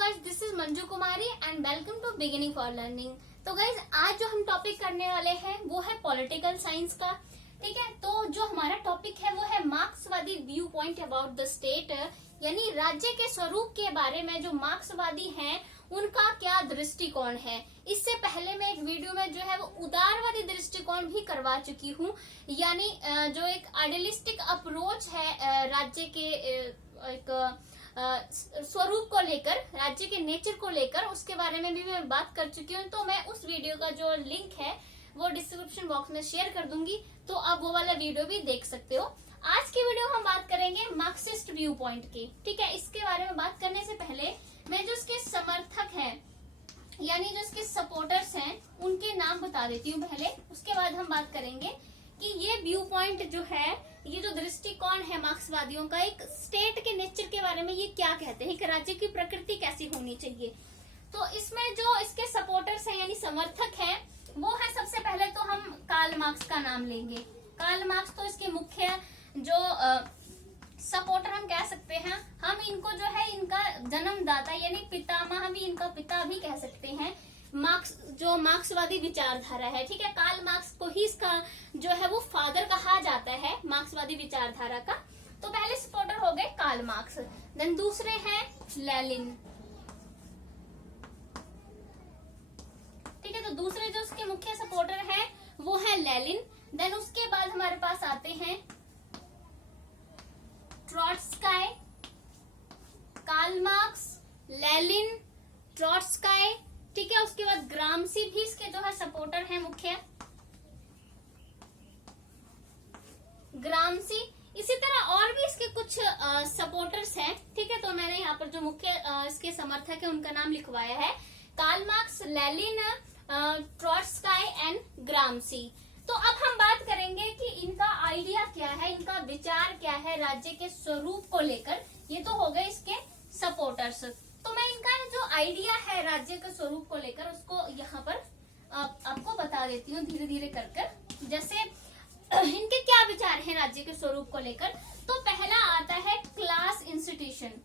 Guys, this is Manju Kumari and welcome to beginning for learning. तो guys, आज जो हम टॉपिक करने वाले हैं वो है पॉलिटिकल साइंस का। ठीक है, तो जो हमारा टॉपिक है वो है मार्क्सवादी view point about the state, यानी राज्य के स्वरूप के बारे में जो मार्क्सवादी हैं उनका क्या दृष्टिकोण है। इससे पहले मैं एक वीडियो में जो है वो उदारवादी दृष्टिकोण भी करवा चुकी हूँ, यानी जो एक आइडियलिस्टिक अप्रोच है राज्य के एक स्वरूप को लेकर, राज्य के नेचर को लेकर, उसके बारे में भी मैं बात कर चुकी हूँ। तो मैं उस वीडियो का जो लिंक है वो डिस्क्रिप्शन बॉक्स में शेयर कर दूंगी, तो आप वो वाला वीडियो भी देख सकते हो। आज की वीडियो हम बात करेंगे मार्क्सिस्ट व्यू पॉइंट की। ठीक है, इसके बारे में बात करने से पहले मैं जो इसके समर्थक हैं यानी जो इसके सपोर्टर्स हैं उनके नाम बता देती हूँ पहले, उसके बाद हम बात करेंगे कि ये व्यू पॉइंट जो है, ये जो दृष्टिकोण है मार्क्सवादियों का, एक स्टेट के नेचर के बारे में ये क्या कहते हैं, एक राज्य की प्रकृति कैसी होनी चाहिए। तो इसमें जो इसके सपोर्टर्स हैं यानी समर्थक हैं वो है, सबसे पहले तो हम कार्ल मार्क्स का नाम लेंगे। कार्ल मार्क्स तो इसके मुख्य जो सपोर्टर हम कह सकते हैं। हम इनको जो है इनका जन्मदाता यानी पितामह भी, इनका पिता भी कह सकते हैं। मार्क्स जो मार्क्सवादी विचारधारा है, ठीक है, कार्ल मार्क्स को ही इसका जो है वो फादर कहा जाता है मार्क्सवादी विचारधारा का। तो पहले सपोर्टर हो गए कार्ल मार्क्स, देन दूसरे हैं लेनिन। ठीक है, तो दूसरे जो उसके मुख्य सपोर्टर है वो है लेनिन। देन उसके बाद हमारे पास आते हैं ट्रॉट्स्काय, कार्ल मार्क्स, लेनिन, ट्रॉट्स्काय। ठीक है, उसके बाद ग्रामसी भी इसके जो है सपोर्टर हैं मुख्य, ग्रामसी। इसी तरह और भी इसके कुछ सपोर्टर्स हैं। ठीक है, तो मैंने यहाँ पर जो मुख्य इसके समर्थक है उनका नाम लिखवाया है, कार्ल मार्क्स, लेनिन, ट्रॉट्स्काय एंड ग्रामसी। तो अब हम बात करेंगे कि इनका आइडिया क्या है, इनका विचार क्या है राज्य के स्वरूप को लेकर। ये तो हो गए इसके सपोर्टर्स। तो मैं इनका जो आइडिया है राज्य के स्वरूप को लेकर उसको यहाँ पर आपको बता देती हूँ धीरे धीरे कर। जैसे इनके क्या विचार हैं राज्य के स्वरूप को लेकर। तो पहला आता है क्लास इंस्टीट्यूशन।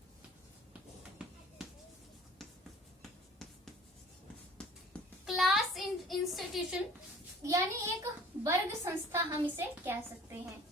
क्लास इंस्टीट्यूशन यानी एक वर्ग संस्था हम इसे कह सकते हैं।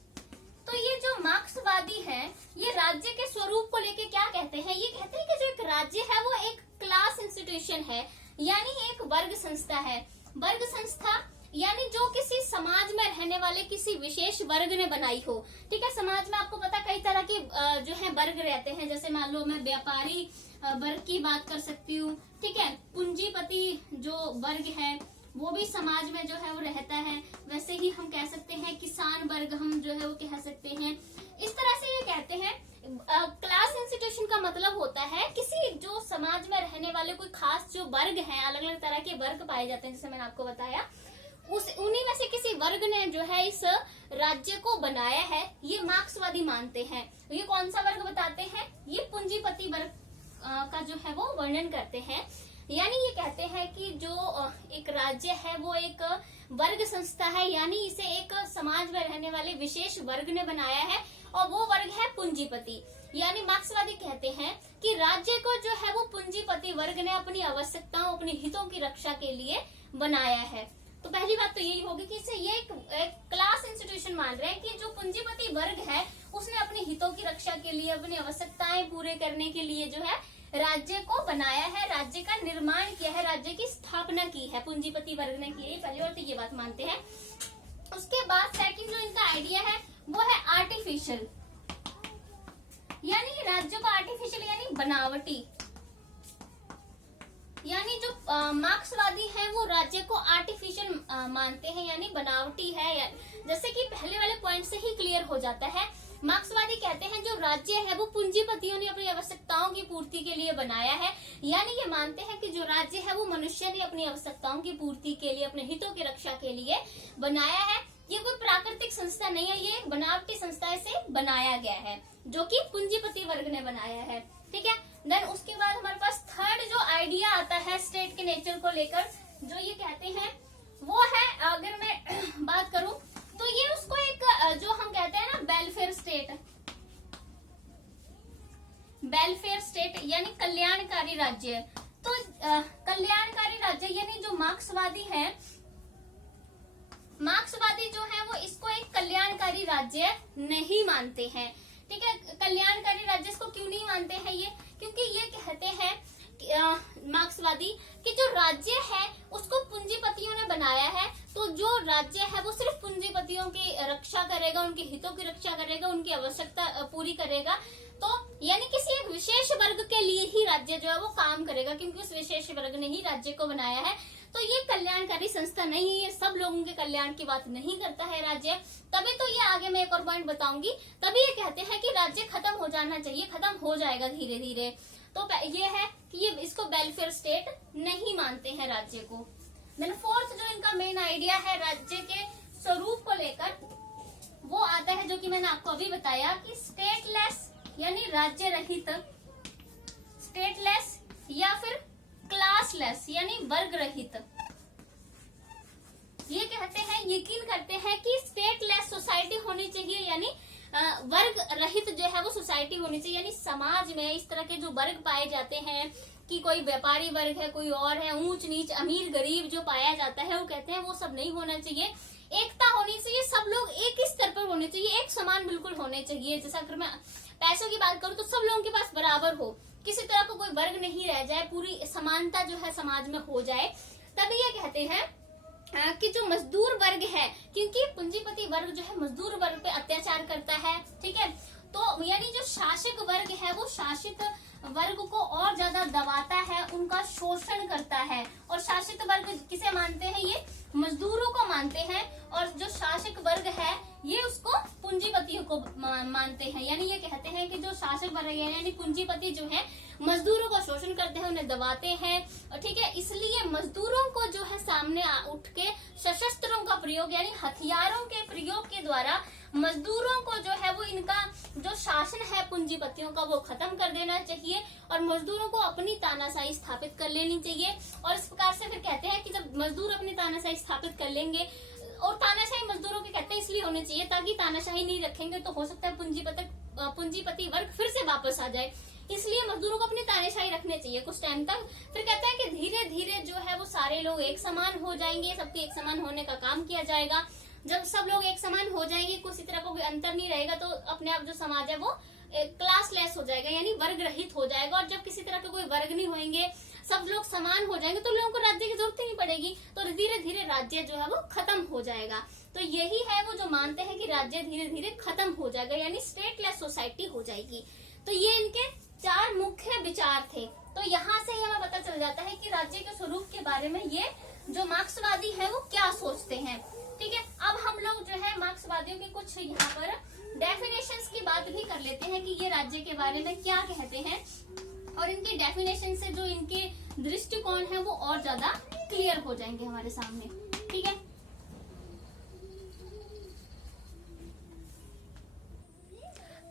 तो ये जो मार्क्सवादी है ये राज्य के स्वरूप को लेके क्या कहते हैं, ये कहते हैं कि जो एक राज्य है वो एक क्लास इंस्टीट्यूशन है, यानी एक वर्ग संस्था है। वर्ग संस्था यानी जो किसी समाज में रहने वाले किसी विशेष वर्ग ने बनाई हो। ठीक है, समाज में आपको पता कई तरह के जो है वर्ग रहते हैं। जैसे मान लो मैं व्यापारी वर्ग की बात कर सकती हूँ। ठीक है, पूंजीपति जो वर्ग है वो भी समाज में जो है वो रहता है। वैसे ही हम कह सकते हैं किसान वर्ग हम जो है वो कह सकते हैं। इस तरह से ये कहते हैं क्लास इंस्टीट्यूशन का मतलब होता है किसी जो समाज में रहने वाले कोई खास जो वर्ग हैं, अलग अलग तरह के वर्ग पाए जाते हैं जैसे मैंने आपको बताया, उन्हीं में से किसी वर्ग ने जो है इस राज्य को बनाया है, ये मार्क्सवादी मानते हैं। ये कौन सा वर्ग बताते हैं, ये पूंजीपति वर्ग का जो है वो वर्णन करते हैं। यानी ये कहते हैं कि जो एक राज्य है वो एक वर्ग संस्था है, यानी इसे एक समाज में रहने वाले विशेष वर्ग ने बनाया है और वो वर्ग है पूंजीपति। यानी मार्क्सवादी कहते हैं कि राज्य को जो है वो पूंजीपति वर्ग ने अपनी आवश्यकताओं, अपने हितों की रक्षा के लिए बनाया है। तो पहली बात तो यही होगी कि इसे ये एक क्लास इंस्टीट्यूशन मान रहे हैं कि जो पूंजीपति वर्ग है उसने अपने हितों की रक्षा के लिए, अपनी आवश्यकताएं पूरे करने के लिए जो है राज्य को बनाया है, राज्य का निर्माण किया है, राज्य की स्थापना की है, पूंजीपति वर्ग ने की है। पहली बार तो ये बात मानते हैं। उसके बाद सेकंड जो इनका आइडिया है वो है आर्टिफिशियल, यानी राज्य को आर्टिफिशियल यानी बनावटी, यानी जो मार्क्सवादी है वो राज्य को आर्टिफिशियल मानते हैं यानी बनावटी है। जैसे कि पहले वाले पॉइंट से ही क्लियर हो जाता है, मार्क्सवादी कहते हैं जो राज्य है वो पूंजीपतियों ने अपनी आवश्यकताओं की पूर्ति के लिए बनाया है। यानी ये मानते हैं कि जो राज्य है वो मनुष्य ने अपनी आवश्यकताओं की पूर्ति के लिए, अपने हितों की रक्षा के लिए बनाया है। ये कोई प्राकृतिक संस्था नहीं है, ये बनावटी संस्था से बनाया गया है जो कि पूंजीपति वर्ग ने बनाया है। ठीक है, देन उसके बाद हमारे पास थर्ड जो आइडिया आता है स्टेट के नेचर को लेकर, जो ये कहते हैं वो है, अगर मैं बात करूं तो ये उसको एक जो हम कहते हैं ना वेलफेयर स्टेट, वेलफेयर स्टेट यानी कल्याणकारी राज्य। तो कल्याणकारी राज्य यानी जो मार्क्सवादी है, मार्क्सवादी जो है वो इसको एक कल्याणकारी राज्य नहीं मानते हैं। ठीक है, कल्याणकारी राज्य इसको क्यों नहीं मानते हैं ये, क्योंकि ये कहते हैं मार्क्सवादी कि जो राज्य है उसको पूंजीपतियों ने बनाया है, तो जो राज्य है वो सिर्फ पूंजीपतियों की रक्षा करेगा, उनके हितों की रक्षा करेगा, उनकी आवश्यकता पूरी करेगा। तो यानी किसी एक विशेष वर्ग के लिए ही राज्य जो है वो काम करेगा, क्योंकि उस विशेष वर्ग ने ही राज्य को बनाया है। तो ये कल्याणकारी संस्था नहीं है, सब लोगों के कल्याण की बात नहीं करता है राज्य। तभी तो ये आगे मैं एक और पॉइंट बताऊंगी, तभी ये कहते हैं कि राज्य खत्म हो जाना चाहिए, खत्म हो जाएगा धीरे धीरे। तो ये है कि ये इसको वेलफेयर स्टेट नहीं मानते हैं राज्य को। देन फोर्थ जो इनका मेन आइडिया है राज्य के स्वरूप को लेकर, वो आता है जो कि मैंने आपको अभी बताया कि स्टेटलेस यानी राज्य रहित, स्टेटलेस या फिर क्लासलेस यानी वर्ग रहित। ये कहते हैं, यकीन करते हैं कि स्टेटलेस सोसाइटी होनी चाहिए, यानी वर्ग रहित जो है वो सोसाइटी होनी चाहिए। यानी समाज में इस तरह के जो वर्ग पाए जाते हैं कि कोई व्यापारी वर्ग है, कोई और है, ऊंच नीच अमीर गरीब जो पाया जाता है, वो कहते हैं वो सब नहीं होना चाहिए। एकता होनी चाहिए, सब लोग एक ही स्तर पर होने चाहिए, एक समान बिल्कुल होने चाहिए। जैसा अगर मैं पैसों की बात करूं तो सब लोगों के पास बराबर हो, किसी तरह का कोई वर्ग नहीं रह जाए, पूरी समानता जो है समाज में हो जाए। तभी ये कहते हैं कि जो मजदूर वर्ग है, क्योंकि पूंजीपति वर्ग जो है मजदूर वर्ग पे अत्याचार करता है, ठीक है, तो यानी जो शासक वर्ग है वो शासित वर्ग को और ज्यादा दबाता है, उनका शोषण करता है। और शासित वर्ग किसे मानते हैं, ये मजदूरों को मानते हैं, और जो शासक वर्ग है ये उसको पूंजीपतियों को मानते हैं। यानी ये कहते हैं कि जो शासक वर्ग है यानी पूंजीपति जो है मजदूरों को शोषण करते हैं, उन्हें दबाते हैं, और ठीक है, इसलिए मजदूरों को जो है सामने उठ के सशस्त्रों का प्रयोग यानी हथियारों के प्रयोग के द्वारा मजदूरों को जो है वो इनका जो शासन है पूंजीपतियों का वो खत्म कर देना चाहिए, और मजदूरों को अपनी तानाशाही स्थापित कर लेनी चाहिए। और इस प्रकार से फिर कहते हैं कि जब मजदूर अपनी तानाशाही स्थापित कर लेंगे, और तानाशाही मजदूरों के कहते हैं इसलिए होने चाहिए ताकि तानाशाही नहीं रखेंगे तो हो सकता है पूंजीपति वर्ग फिर से वापस आ जाए, इसलिए मजदूरों को अपनी तानाशाही रखने चाहिए कुछ टाइम तक। फिर कहते हैं कि धीरे धीरे जो है वो सारे लोग एक समान हो जाएंगे, सबके एक समान होने का काम किया जाएगा। जब सब लोग एक समान हो जाएंगे, किसी तरह का कोई अंतर नहीं रहेगा, तो अपने आप जो समाज है वो क्लासलेस हो जाएगा यानी वर्ग रहित हो जाएगा। और जब किसी तरह के कोई वर्ग नहीं होंगे, सब लोग समान हो जाएंगे, तो लोगों को राज्य की जरूरत ही नहीं पड़ेगी, तो धीरे धीरे राज्य जो है वो खत्म हो जाएगा। तो यही है वो जो मानते हैं कि राज्य धीरे धीरे खत्म हो जाएगा, यानी स्टेटलेस सोसाइटी हो जाएगी। तो ये इनके 4 मुख्य विचार थे। तो यहाँ से हमें पता चल जाता है कि राज्य के स्वरूप के बारे में ये जो मार्क्सवादी है वो क्या सोचते हैं। ठीक है, अब हम लोग जो है मार्क्सवादियों के कुछ यहाँ पर डेफिनेशंस की बात भी कर लेते हैं कि ये राज्य के बारे में क्या कहते हैं, और इनकी डेफिनेशन से जो इनके दृष्टिकोण है वो और ज्यादा क्लियर हो जाएंगे हमारे सामने। ठीक है,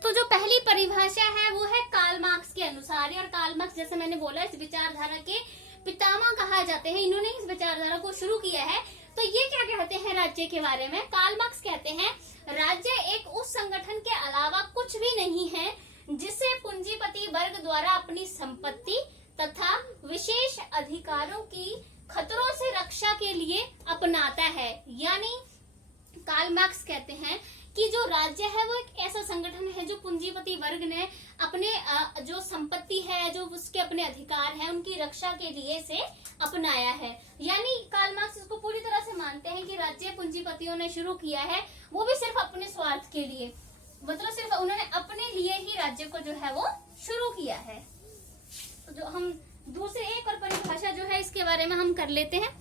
तो जो पहली परिभाषा है वो है कार्ल मार्क्स के अनुसार, और कार्ल मार्क्स जैसे मैंने बोला इस विचारधारा के पितामह कहा जाते हैं, इन्होंने इस विचारधारा को शुरू किया है। तो ये क्या कहते हैं राज्य के बारे में, कार्ल मार्क्स कहते हैं राज्य एक उस संगठन के अलावा कुछ भी नहीं है जिसे पूंजीपति वर्ग द्वारा अपनी संपत्ति तथा विशेष अधिकारों की खतरों से रक्षा के लिए अपनाता है। यानी कार्ल मार्क्स कहते हैं कि जो राज्य है वो एक ऐसा संगठन है जो पूंजीपति वर्ग ने अपने जो संपत्ति है, जो उसके अपने अधिकार है, उनकी रक्षा के लिए से अपनाया है। यानी कार्ल मार्क्स इसको पूरी तरह से मानते हैं कि राज्य पूंजीपतियों ने शुरू किया है, वो भी सिर्फ अपने स्वार्थ के लिए, मतलब सिर्फ उन्होंने अपने लिए ही राज्य को जो है वो शुरू किया है। तो जो हम दूसरी एक और परिभाषा जो है इसके बारे में हम कर लेते हैं।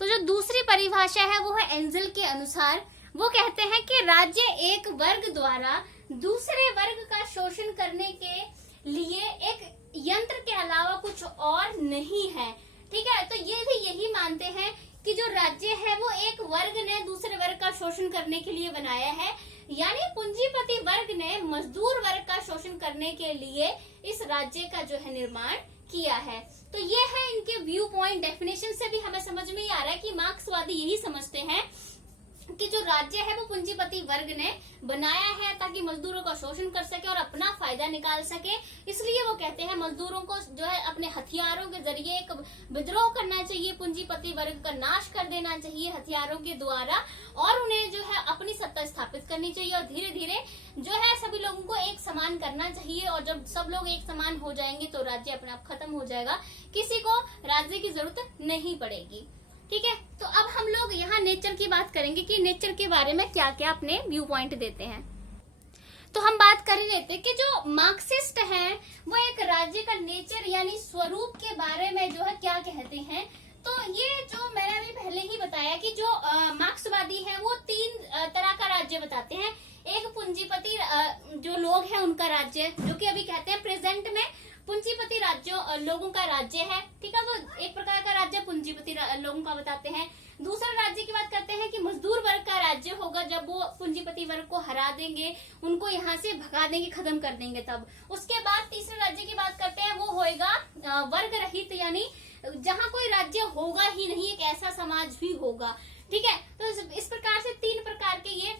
तो जो दूसरी परिभाषा है वो है एंजल के अनुसार, वो कहते हैं कि राज्य एक वर्ग द्वारा दूसरे वर्ग का शोषण करने के लिए एक यंत्र के अलावा कुछ और नहीं है। ठीक है, तो ये भी यही मानते हैं कि जो राज्य है वो एक वर्ग ने दूसरे वर्ग का शोषण करने के लिए बनाया है, यानी पूंजीपति वर्ग ने मजदूर वर्ग का शोषण करने के लिए इस राज्य का जो है निर्माण किया है। तो ये है इनके व्यू पॉइंट। डेफिनेशन से भी हमें समझ में ही आ रहा है कि मार्क्सवादी यही समझते हैं कि जो राज्य है वो पूंजीपति वर्ग ने बनाया है ताकि मजदूरों का शोषण कर सके और अपना फायदा निकाल सके। इसलिए वो कहते हैं मजदूरों को जो है अपने हथियारों के जरिए एक विद्रोह करना चाहिए, पूंजीपति वर्ग का नाश कर देना चाहिए हथियारों के द्वारा, और उन्हें जो है अपनी सत्ता स्थापित करनी चाहिए और धीरे धीरे जो है सभी लोगों को एक समान करना चाहिए। और जब सब लोग एक समान हो जाएंगे तो राज्य अपने आप खत्म हो जाएगा, किसी को राज्य की जरूरत नहीं पड़ेगी। ठीक है, तो अब हम लोग यहाँ नेचर की बात करेंगे कि नेचर के बारे में क्या क्या अपने व्यू पॉइंट देते हैं। तो हम बात कर ही लेते हैं कि जो मार्क्सिस्ट हैं वो एक राज्य का नेचर यानी स्वरूप के बारे में जो है क्या कहते हैं। तो ये जो मैंने अभी पहले ही बताया कि जो मार्क्सवादी है वो 3 तरह का राज्य बताते हैं। एक पूंजीपति जो लोग हैं उनका राज्य, जो कि अभी कहते हैं प्रेजेंट में पूंजीपति राज्यों लोगों का राज्य है। ठीक है, वो एक प्रकार का राज्य पूंजीपति लोगों का बताते हैं। दूसरा राज्य की बात करते हैं कि मजदूर वर्ग का राज्य होगा, जब वो पूंजीपति वर्ग को हरा देंगे, उनको यहाँ से भगा देंगे, खत्म कर देंगे तब। उसके बाद तीसरे राज्य की बात करते हैं, वो होएगा वर्ग रहित, यानी जहाँ कोई राज्य होगा ही नहीं, एक ऐसा समाज भी होगा। ठीक है, तो इस प्रकार से 3 प्रकार के ये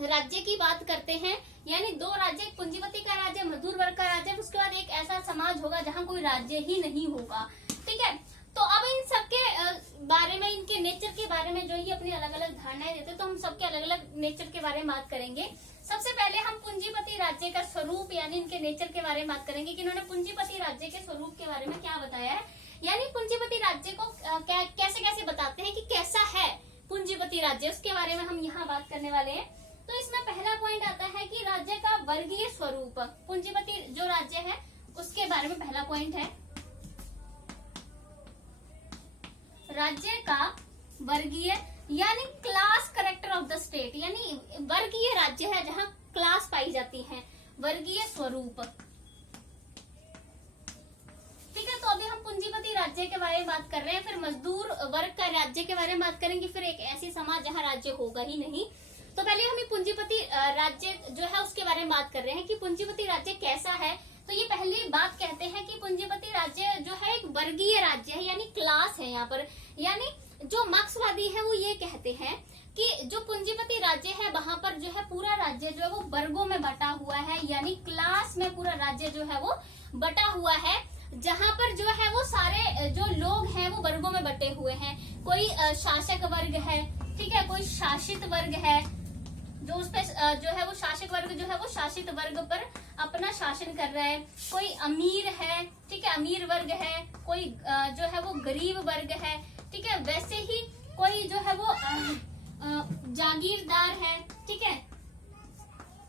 राज्य की बात करते हैं, यानी 2 राज्य, एक पूंजीपति का राज्य, मजदूर वर्ग का राज्य, उसके बाद एक ऐसा समाज होगा जहाँ कोई राज्य ही नहीं होगा। ठीक है, तो अब इन सबके बारे में, इनके नेचर के बारे में जो ही अपनी अलग अलग धारणाएं देते हैं, तो हम सबके अलग अलग नेचर के बारे में बात करेंगे। सबसे पहले हम पूंजीपति राज्य का स्वरूप यानी इनके नेचर के बारे में बात करेंगे कि इन्होंने पूंजीपति राज्य के स्वरूप के बारे में क्या बताया है, यानी पूंजीपति राज्य को कैसे कैसे बताते हैं कि कैसा है पूंजीपति राज्य, उसके बारे में हम यहाँ बात करने वाले हैं। तो इसमें पहला पॉइंट आता है कि राज्य का वर्गीय स्वरूप, पूंजीपति जो राज्य है उसके बारे में पहला पॉइंट है राज्य का वर्गीय यानी class character of the state, यानी वर्गीय राज्य है जहाँ क्लास पाई जाती है, वर्गीय स्वरूप। ठीक है, तो अभी हम पूंजीपति राज्य के बारे में बात कर रहे हैं, फिर मजदूर वर्ग का राज्य के बारे में बात करेंगे, फिर एक ऐसी समाज जहाँ राज्य होगा ही नहीं। तो पहले हम पूंजीपति राज्य जो है उसके बारे में बात कर रहे हैं कि पूंजीपति राज्य कैसा है। तो ये पहली बात कहते हैं कि पूंजीपति राज्य जो है एक वर्गीय राज्य है, यानी क्लास है यहाँ पर। यानी जो मार्क्सवादी है वो ये कहते हैं कि जो पूंजीपति राज्य है वहां पर जो है पूरा राज्य जो है वो वर्गों में बटा हुआ है, यानी क्लास में पूरा राज्य जो है वो बटा हुआ है, जहाँ पर जो है वो सारे जो लोग हैं वो वर्गों में बटे हुए हैं। कोई शासक वर्ग है, ठीक है, कोई शासित वर्ग है, जो उस पे जो है वो शासक वर्ग जो है वो शासित वर्ग पर अपना शासन कर रहा है। कोई अमीर है, ठीक है, अमीर वर्ग है, कोई जो है वो गरीब वर्ग है, ठीक है, वैसे ही कोई जो है वो जागीरदार है, ठीक है,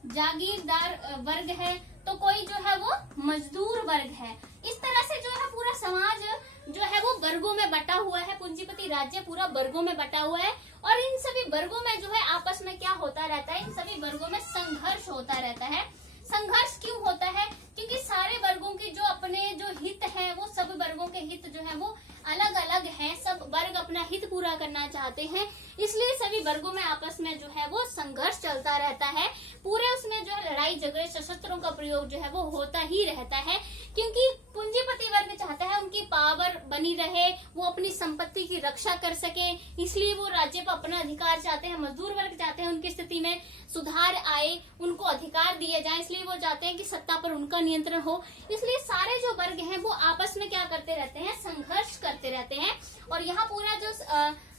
जागीरदार वर्ग है, तो कोई जो है वो मजदूर वर्ग है। इस तरह से जो है पूरा समाज जो है वो वर्गों में बटा हुआ है, पूंजीपति राज्य पूरा वर्गों में बटा हुआ है। और इन सभी वर्गों में जो है आपस में क्या होता रहता है, इन सभी वर्गों में संघर्ष होता रहता है। संघर्ष क्यों होता है? क्योंकि सारे वर्गों के जो अपने जो हित है वो सब वर्गों के हित जो है वो अलग अलग हैं, सब वर्ग अपना हित पूरा करना चाहते हैं, इसलिए सभी वर्गों में आपस में जो है वो संघर्ष चलता रहता है। पूरे उसमें जो है लड़ाई झगड़े सशस्त्रों का प्रयोग जो है वो होता ही रहता है, क्योंकि पूंजीपति वर्ग चाहता है उनकी पावर बनी रहे, वो अपनी संपत्ति की रक्षा कर सके, इसलिए वो राज्य पर अपना अधिकार चाहते हैं। मजदूर वर्ग चाहते हैं उनकी स्थिति में सुधार आए, उनको अधिकार दिए जाए, इसलिए वो चाहते हैं कि सत्ता पर उनका नियंत्रण हो। इसलिए सारे जो वर्ग हैं वो आपस में क्या करते रहते हैं, संघर्ष करते रहते हैं। और यहाँ पूरा जो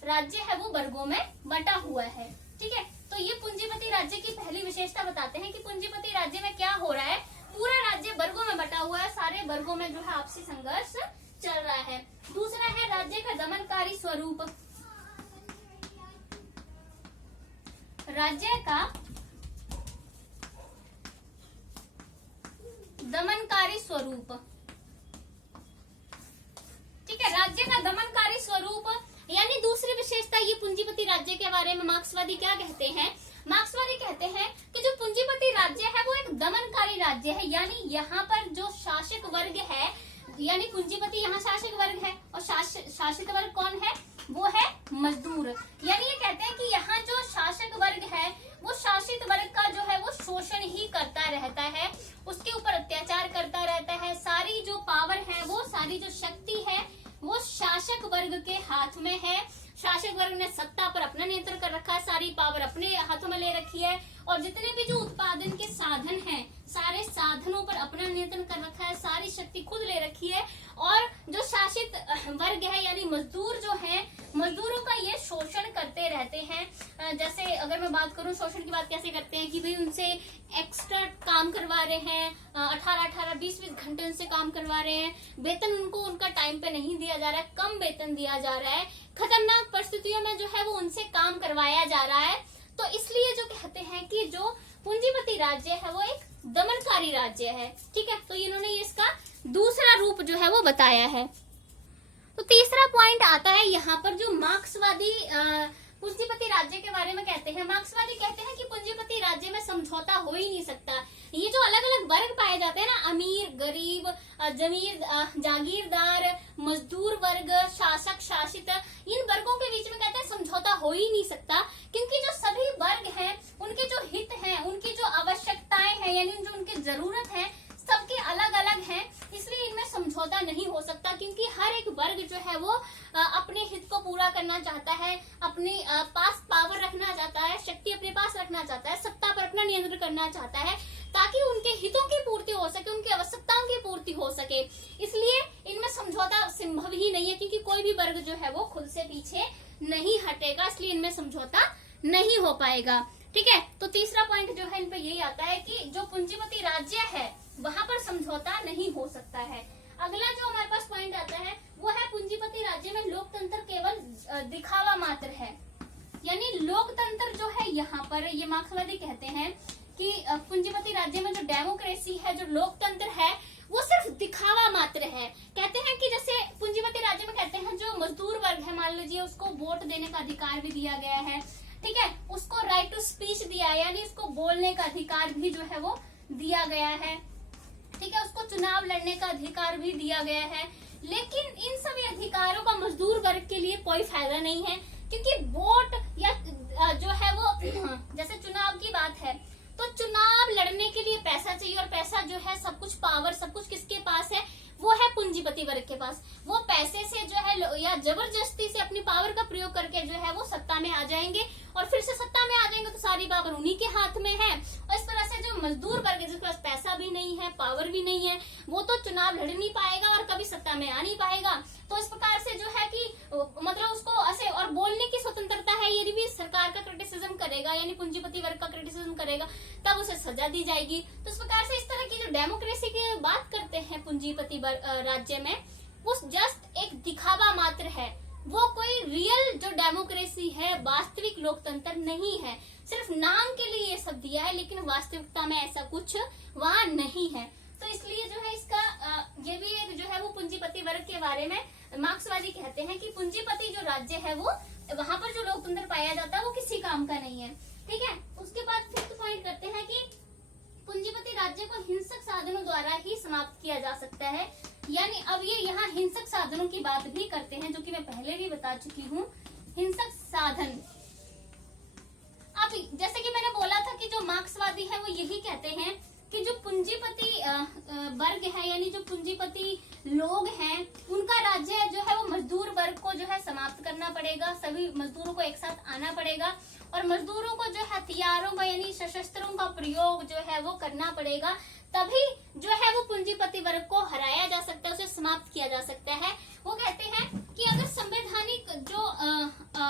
राज्य है वो वर्गों में बटा हुआ है। ठीक है, तो ये पूंजीपति राज्य की पहली विशेषता बताते हैं कि पूंजीपति राज्य में क्या हो रहा है, पूरा राज्य वर्गों में बटा हुआ है, सारे वर्गों में जो है आपसी संघर्ष चल रहा है। दूसरा है राज्य का दमनकारी स्वरूप। राज्य का दमनकारी स्वरूप, ठीक है, राज्य का दमनकारी स्वरूप यानी दूसरी विशेषता ये पूंजीपति राज्य के बारे में मार्क्सवादी क्या कहते हैं, मार्क्सवादी कहते हैं कि जो पूंजीपति राज्य है वो एक दमनकारी राज्य है, यानी यहाँ पर जो शासक वर्ग है, यानी पूंजीपति यहाँ शासक वर्ग है और शासित वर्ग कौन है, वो है मजदूर। यानी ये कहते हैं कि यहाँ जो शासक वर्ग है वो शासित वर्ग का जो है वो शोषण ही करता रहता है, उसके ऊपर अत्याचार करता रहता है। सारी जो पावर है वो सारी जो शक्ति है वो शासक वर्ग के हाथ में है। शासक वर्ग ने सत्ता पर अपना नियंत्रण कर रखा है, सारी पावर अपने हाथों में ले रखी है, और जितने भी जो उत्पादन के साधन हैं सारे साधनों पर अपना नियंत्रण कर रखा है, सारी शक्ति खुद ले रखी है। और जो शासित वर्ग है यानी मजदूर जो है, मजदूरों का ये शोषण करते रहते हैं। जैसे अगर मैं बात करूं शोषण की बात कैसे करते हैं कि भाई उनसे एक्स्ट्रा काम करवा रहे हैं, 18-18, 20-20 घंटे उनसे काम करवा रहे हैं, वेतन उनको उनका टाइम पे नहीं दिया जा रहा है, कम वेतन दिया जा रहा है, खतरनाक परिस्थितियों में जो है वो उनसे काम करवाया जा रहा है। तो इसलिए जो कहते हैं कि जो पूंजीपति राज्य है वो एक दमनकारी राज्य है। ठीक है, तो इन्होंने इसका दूसरा रूप जो है वो बताया है। तो तीसरा पॉइंट आता है यहाँ पर जो मार्क्सवादी पूंजीपति राज्य के बारे में कहते हैं। मार्क्सवादी कहते हैं कि पूंजीपति राज्य में समझौता हो ही नहीं सकता। ये जो अलग अलग वर्ग पाए जाते हैं ना, अमीर, गरीब, जागीरदार, मजदूर वर्ग, शासक, शासित, इन वर्गों के बीच में कहते हैं समझौता हो ही नहीं सकता, क्योंकि जो सभी वर्ग हैं उनके जो हित हैं, उनकी जो आवश्यकताएं हैं यानी जो उनकी जरूरत है सबके अलग अलग हैं, इसलिए इनमें समझौता नहीं हो सकता। क्योंकि हर एक वर्ग जो है वो अपने हित को पूरा करना चाहता है, अपने पास पावर रखना चाहता है, शक्ति अपने पास रखना चाहता है, सत्ता पर अपना नियंत्रण करना चाहता है, ताकि उनके हितों की पूर्ति हो सके, उनकी आवश्यकताओं की पूर्ति हो सके। इसलिए इनमें समझौता संभव ही नहीं है, क्योंकि कोई भी वर्ग जो है वो खुद से पीछे नहीं हटेगा, इसलिए इनमें समझौता नहीं हो पाएगा। ठीक है, तो तीसरा पॉइंट जो है इन पे यही आता है कि जो पूंजीपति राज्य है वहां पर समझौता नहीं हो सकता है। अगला जो हमारे पास पॉइंट आता है वो है पूंजीपति राज्य में लोकतंत्र केवल दिखावा मात्र है। यानी लोकतंत्र जो है यहाँ पर ये मार्क्सवादी कहते हैं कि पूंजीपति राज्य में जो डेमोक्रेसी है, जो लोकतंत्र है, वो सिर्फ दिखावा मात्र है। कहते हैं कि जैसे पूंजीपति राज्य में कहते हैं जो मजदूर वर्ग है, मान लीजिए उसको वोट देने का अधिकार भी दिया गया है, ठीक है, उसको राइट टू स्पीच दिया है, यानी उसको बोलने का अधिकार भी जो है वो दिया गया है, ठीक है, उसको चुनाव लड़ने का अधिकार भी दिया गया है। लेकिन इन सभी अधिकारों का मजदूर वर्ग के लिए कोई फायदा नहीं है, क्योंकि वोट या जो है वो जैसे चुनाव की बात है तो चुनाव लड़ने के लिए पैसा चाहिए, और पैसा जो है सब कुछ, पावर सब कुछ किसके पास है, वो है पूंजीपति वर्ग के पास। वो पैसे से जो है या जबरदस्ती से अपनी पावर का प्रयोग करके जो है वो सत्ता में आ जाएंगे, और फिर से सत्ता में आ जाएंगे तो सारी पावर उन्हीं के हाथ में है। और इस तरह से जो मजदूर वर्ग है जिसके पास पैसा भी नहीं है, पावर भी नहीं है, वो तो चुनाव लड़ नहीं पाएगा और कभी सत्ता में आ नहीं पाएगा। तो इस प्रकार से जो है कि मतलब उसको ऐसे, और बोलने की स्वतंत्रता है, यदि भी सरकार का क्रिटिसिज्म करेगा यानी पूंजीपति वर्ग का क्रिटिसिज्म करेगा तब उसे सजा दी जाएगी। तो इस प्रकार से इस तरह की जो डेमोक्रेसी की बात करते हैं पूंजीपति राज्य में, वो जस्ट एक दिखावा मात्र है, वो कोई रियल जो डेमोक्रेसी है, वास्तविक लोकतंत्र नहीं है। सिर्फ नाम के लिए ये सब दिया है, लेकिन वास्तविकता में ऐसा कुछ वहाँ नहीं है। तो इसलिए जो है इसका ये भी एक जो है वो पूंजीपति वर्ग के बारे में मार्क्सवादी कहते हैं कि पूंजीपति जो राज्य है वो वहाँ पर जो लोकतंत्र पाया जाता है वो किसी काम का नहीं है। ठीक है, उसके बाद फिफ्थ पॉइंट करते हैं कि पूंजीपति राज्य को हिंसक साधनों द्वारा ही समाप्त किया जा सकता है। यानी अब ये यहाँ हिंसक साधनों की बात भी करते हैं, जो कि मैं पहले भी बता चुकी हूँ। हिंसक साधन, अब जैसे कि मैंने बोला था कि जो मार्क्सवादी है वो यही कहते हैं कि जो पूंजीपति वर्ग है यानी जो पूंजीपति लोग हैं उनका राज्य जो है वो मजदूर वर्ग को जो है समाप्त करना पड़ेगा, सभी मजदूरों को एक साथ आना पड़ेगा, और मजदूरों को जो हथियारों का यानी सशस्त्रों का प्रयोग जो है वो करना पड़ेगा, तभी जो है वो पूंजीपति वर्ग को हराया जा सकता है, उसे समाप्त किया जा सकता है। वो कहते हैं कि अगर संवैधानिक जो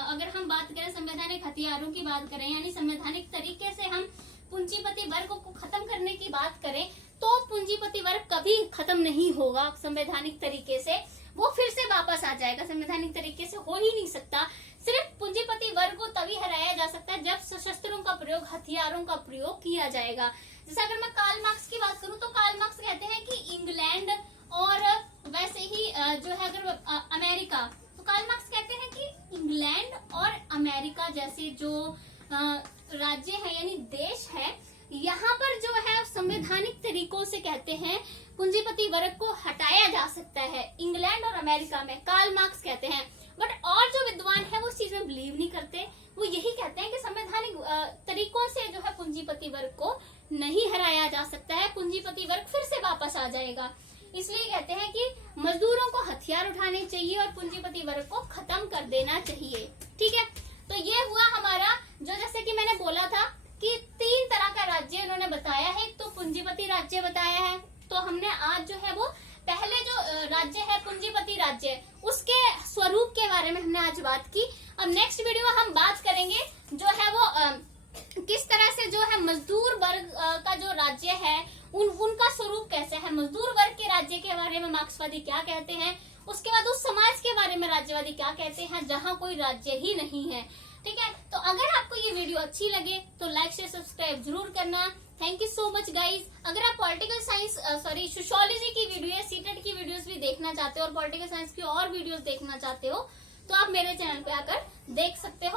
अगर हम बात करें संवैधानिक हथियारों की बात करें यानी संवैधानिक तरीके से हम पूंजीपति वर्ग को खत्म करने की बात करें तो पूंजीपति वर्ग कभी खत्म नहीं होगा। संवैधानिक तरीके से वो फिर से वापस आ जाएगा, संवैधानिक तरीके से हो ही नहीं सकता। सिर्फ पूंजीपति वर्ग को तभी हराया जा सकता है जब सशस्त्रों का प्रयोग, हथियारों का प्रयोग किया जाएगा। जैसे अगर मैं कार्ल मार्क्स की बात करूं तो कार्ल मार्क्स कहते हैं कि इंग्लैंड और वैसे ही जो है अगर अमेरिका, तो कार्ल मार्क्स कहते हैं कि इंग्लैंड और अमेरिका जैसे जो राज्य है यानी देश है, यहाँ पर जो है संवैधानिक तरीकों से कहते हैं पूंजीपति वर्ग को हटाया जा सकता है। इंग्लैंड और अमेरिका में कार्ल मार्क्स कहते हैं, बट और जो विद्वान है वो इस चीज में बिलीव नहीं करते। वो यही कहते हैं कि संवैधानिक तरीकों से जो है पूंजीपति वर्ग को नहीं हराया जा सकता है, पूंजीपति वर्ग फिर से वापस आ जाएगा। इसलिए कहते हैं कि मजदूरों को हथियार उठाने चाहिए और पूंजीपति वर्ग को खत्म कर देना चाहिए। ठीक है, तो ये हुआ हमारा जो, जैसे कि मैंने बोला था कि 3 तरह का राज्य इन्होंने बताया है। एक तो पूंजीपति राज्य बताया है, तो हमने आज जो है वो पहले जो राज्य है पूंजीपति राज्य, उसके स्वरूप के बारे में हमने आज बात की। अब नेक्स्ट वीडियो हम बात करेंगे जो है वो किस तरह से जो है मजदूर वर्ग का जो राज्य है उनका स्वरूप कैसे है, मजदूर वर्ग के राज्य के बारे में मार्क्सवादी क्या कहते हैं, उसके बाद उस समाज के बारे में राज्यवादी क्या कहते हैं जहां कोई राज्य ही नहीं है। ठीक है, तो अगर आपको ये वीडियो अच्छी लगे तो लाइक शेयर सब्सक्राइब जरूर करना। Thank you so much guys. अगर आप पॉलिटिकल साइंस सोशियोलॉजी की वीडियो, सीटेट की वीडियोस भी देखना चाहते हो और पॉलिटिकल साइंस की और वीडियोस देखना चाहते हो तो आप मेरे चैनल पे आकर देख सकते हो।